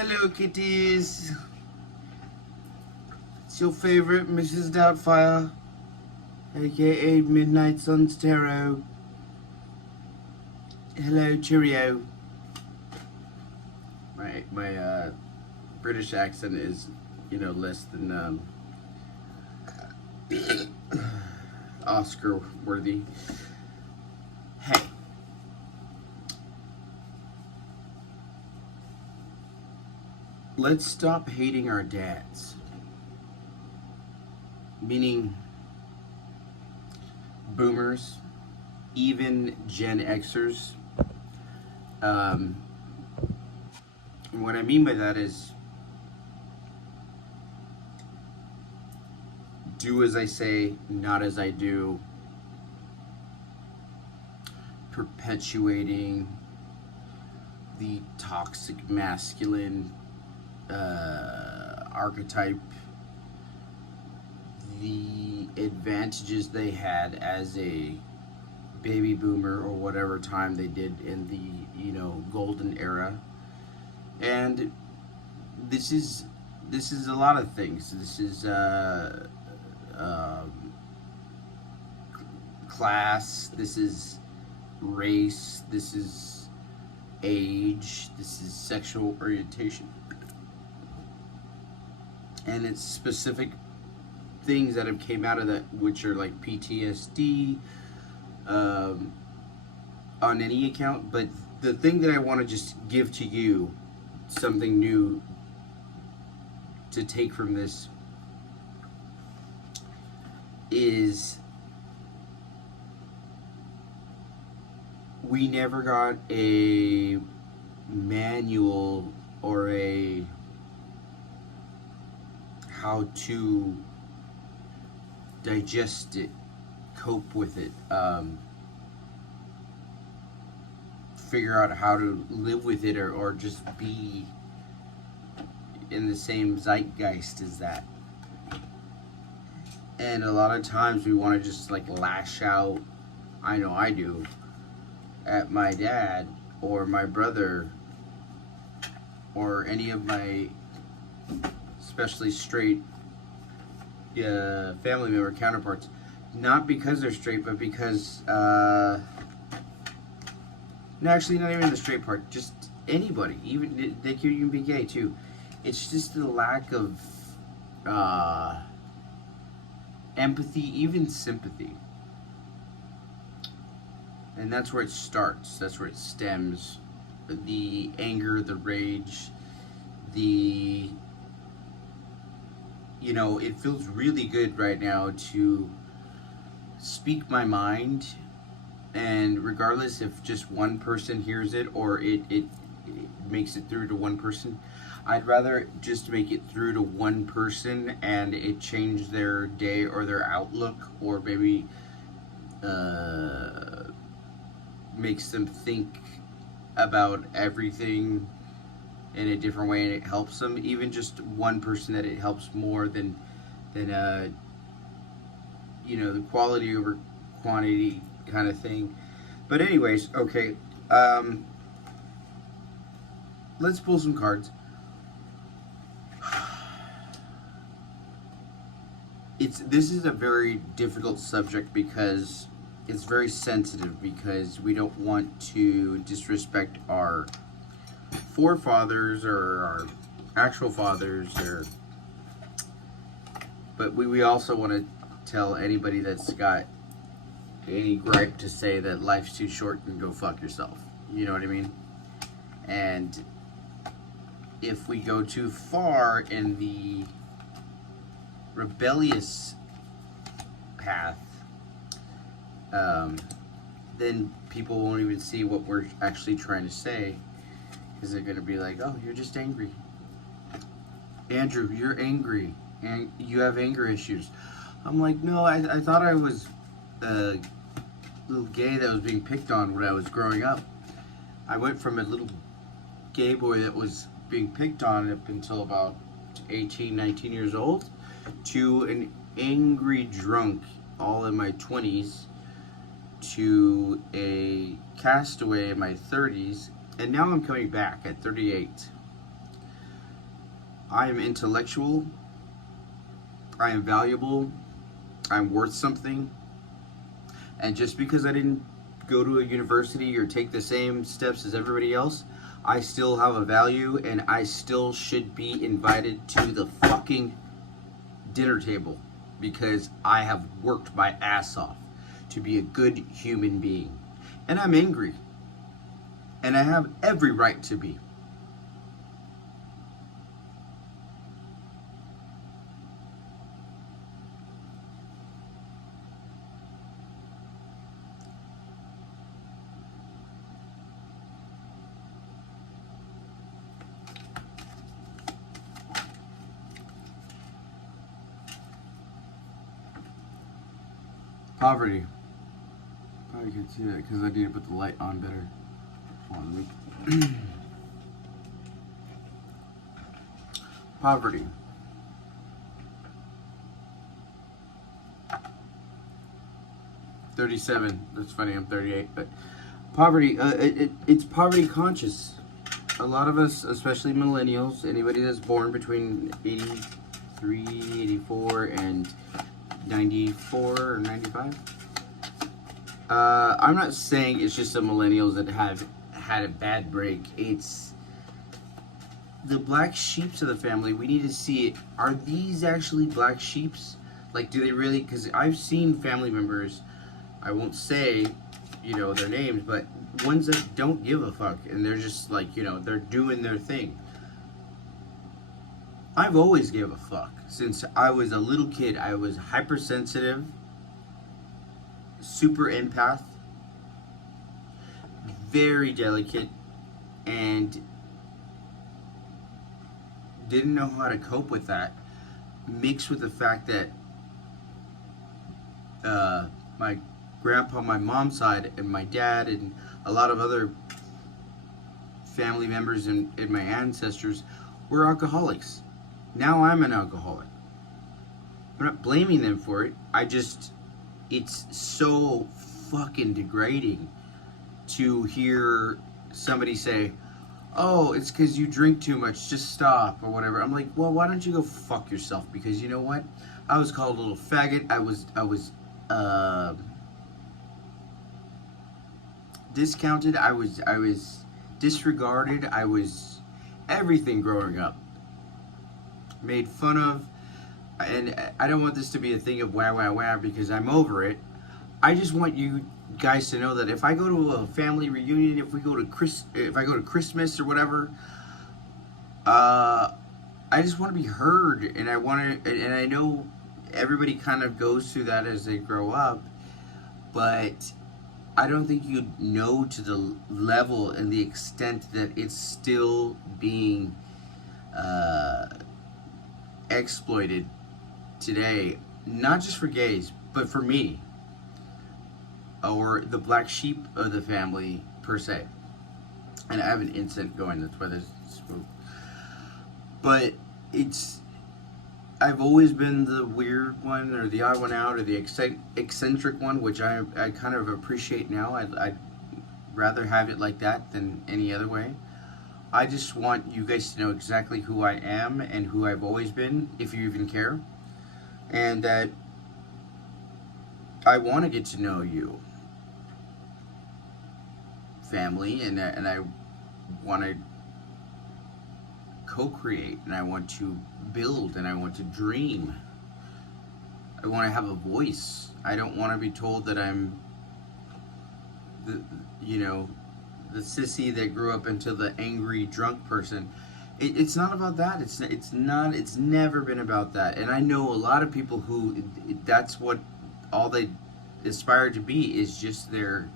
Hello, kitties. It's your favorite Mrs. Doubtfire, aka Midnight Sun's Tarot. Hello, cheerio. My British accent is, less than Oscar worthy. Hey. Let's stop hating our dads. Meaning boomers, even Gen Xers. And what I mean by that is do as I say, not as I do. Perpetuating the toxic masculine archetype, the advantages they had as a baby boomer or whatever time they did in the golden era. And this is a lot of things. This is class, this is race, this is age, this is sexual orientation, and it's specific things that have came out of that, which are like PTSD on any account. But the thing that I want to just give to you, something new to take from this, is we never got a manual or a how to digest it, cope with it, figure out how to live with it, or just be in the same zeitgeist as that. And a lot of times we want to just like lash out, I know I do, at my dad or my brother or any of my especially straight family member counterparts. Not because they're straight, but because no, actually not even the straight part, just anybody, even they could even be gay too. It's just the lack of empathy, even sympathy. And that's where it starts. That's where it stems. The anger, the rage, the... it feels really good right now to speak my mind. And regardless if just one person hears it or it makes it through to one person, I'd rather just make it through to one person and it change their day or their outlook, or maybe makes them think about everything in a different way, and it helps them. Even just one person, that it helps more than the quality over quantity kind of thing. But anyways, okay, let's pull some cards. This is a very difficult subject because it's very sensitive, because we don't want to disrespect our forefathers or our actual fathers, but we also want to tell anybody that's got any gripe to say that life's too short and go fuck yourself. You know what I mean? And if we go too far in the rebellious path, then people won't even see what we're actually trying to say, because they're going to be like, oh, you're just angry. Andrew, you're angry, and you have anger issues. I'm like, no, I thought I was a little gay that was being picked on when I was growing up. I went from a little gay boy that was being picked on up until about 18, 19 years old, to an angry drunk all in my 20s, to a castaway in my 30s, and now I'm coming back at 38. I am intellectual. I am valuable. I'm worth something. And just because I didn't go to a university or take the same steps as everybody else, I still have a value and I still should be invited to the fucking dinner table because I have worked my ass off to be a good human being. And I'm angry. And I have every right to be. Poverty. Probably can't see that because I need to put the light on better. Hold on, Poverty. $37. That's funny. I'm 38, but poverty. It's poverty conscious. A lot of us, especially millennials, anybody that's born between 83, 84, and 94 or 95. I'm not saying it's just the millennials that have had a bad break. It's the black sheeps of the family. We need to see, are these actually black sheeps? Like, do they really? Because I've seen family members, I won't say, their names, but ones that don't give a fuck. And they're just like, they're doing their thing. I've always gave a fuck. Since I was a little kid, I was hypersensitive, super empath, very delicate, and didn't know how to cope with that. Mixed with the fact that my grandpa, my mom's side, and my dad, and a lot of other family members and my ancestors were alcoholics. Now I'm an alcoholic. I'm not blaming them for it. It's so fucking degrading to hear somebody say, oh, it's because you drink too much, just stop, or whatever. I'm like, well, why don't you go fuck yourself? Because you know what? I was called a little faggot. I was discounted. I was disregarded. I was everything growing up. Made fun of. And I don't want this to be a thing of wah because I'm over it. I just want you guys to know that if I go to a family reunion, if I go to Christmas or whatever, I just want to be heard, and I know everybody kind of goes through that as they grow up, but I don't think you know to the level and the extent that it's still being exploited today, not just for gays, but for me, or the black sheep of the family, per se. And I have an incense going, that's why there's smoke. But I've always been the weird one, or the odd one out, or the eccentric one, which I kind of appreciate now. I'd rather have it like that than any other way. I just want you guys to know exactly who I am and who I've always been, if you even care. And that I want to get to know you, family, and I want to co-create, and I want to build, and I want to dream. I want to have a voice. I don't want to be told that I'm the sissy that grew up into the angry drunk person. It's not about that. It's never been about that. And I know a lot of people who that's what all they aspire to be, is just their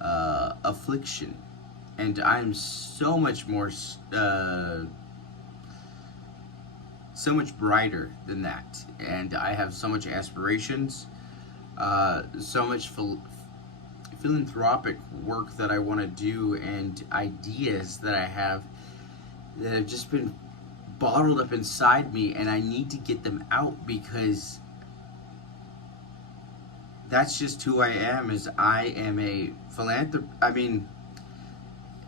affliction. And I'm so much more, so much brighter than that. And I have so much aspirations, so much philanthropic work that I want to do, and ideas that I have that have just been bottled up inside me, and I need to get them out, because that's just who I am. Is I am a philanthropist. I mean,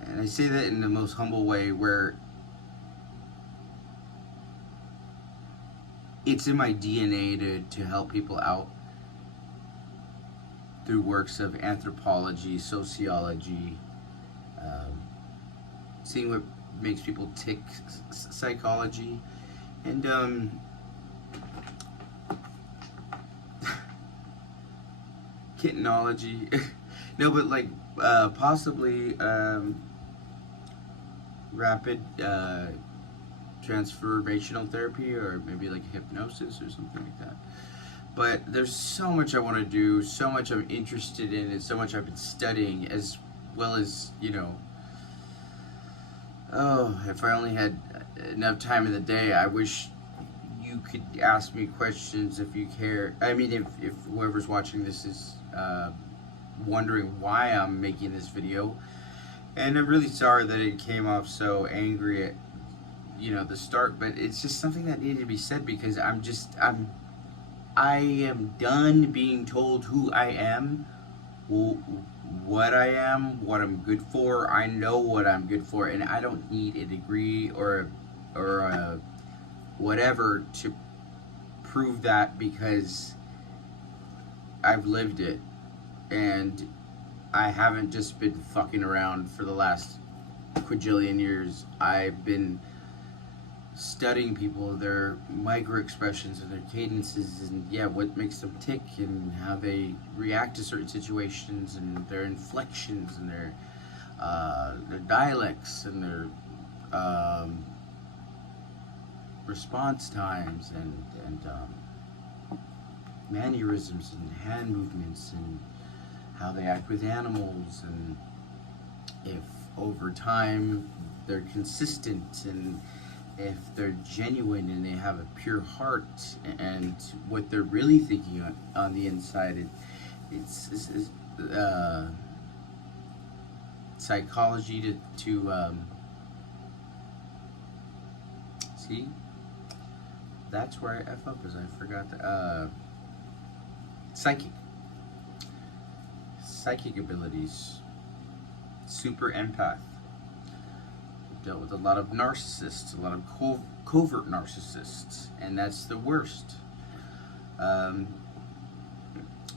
and I say that in the most humble way, where it's in my DNA to help people out through works of anthropology, sociology, um, seeing what makes people tick, psychology, and kittenology. No, but like possibly rapid transformational therapy, or maybe like hypnosis or something like that. But there's so much I want to do, so much I'm interested in, and so much I've been studying, as well as, oh, if I only had enough time in the day, I wish you could ask me questions if you care. I mean, if whoever's watching this is wondering why I'm making this video. And I'm really sorry that it came off so angry at, the start, but it's just something that needed to be said, because I am done being told who I am, what I am, what I'm good for. I know what I'm good for, and I don't need a degree or a whatever to prove that, because I've lived it, and I haven't just been fucking around for the last quadrillion years. I've been studying people, their micro expressions and their cadences, and what makes them tick, and how they react to certain situations, and their inflections, and their dialects, and their response times, and mannerisms, and hand movements, and how they act with animals, and if over time they're consistent, and if they're genuine, and they have a pure heart, and what they're really thinking on the inside. It's psychology to see. That's where I F up, is I forgot the psychic abilities, super empath. Dealt with a lot of narcissists, a lot of covert narcissists, and that's the worst. I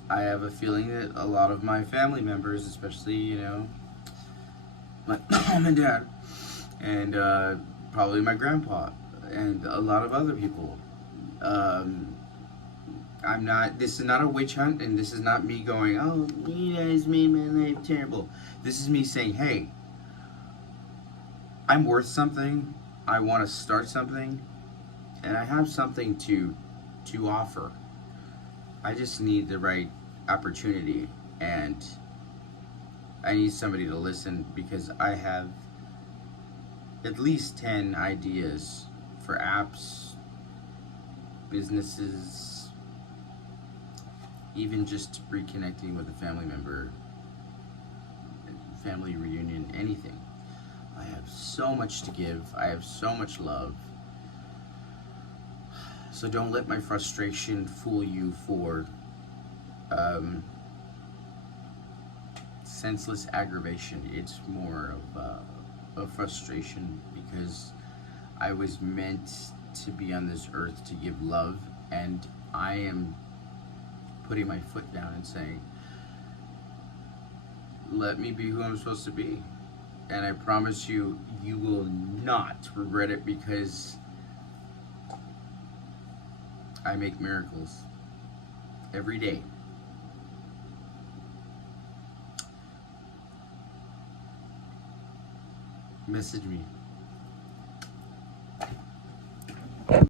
have a feeling that a lot of my family members, especially, my mom and dad, and probably my grandpa, and a lot of other people. This is not a witch hunt, and this is not me going, oh, you guys made my life terrible. This is me saying, hey, I'm worth something, I want to start something, and I have something to offer. I just need the right opportunity, and I need somebody to listen, because I have at least 10 ideas for apps, businesses, even just reconnecting with a family member, family reunion, anything. I have so much to give. I have so much love. So don't let my frustration fool you for senseless aggravation. It's more of a frustration, because I was meant to be on this earth to give love, and I am putting my foot down and saying, let me be who I'm supposed to be. And I promise you, you will not regret it, because I make miracles every day. Message me.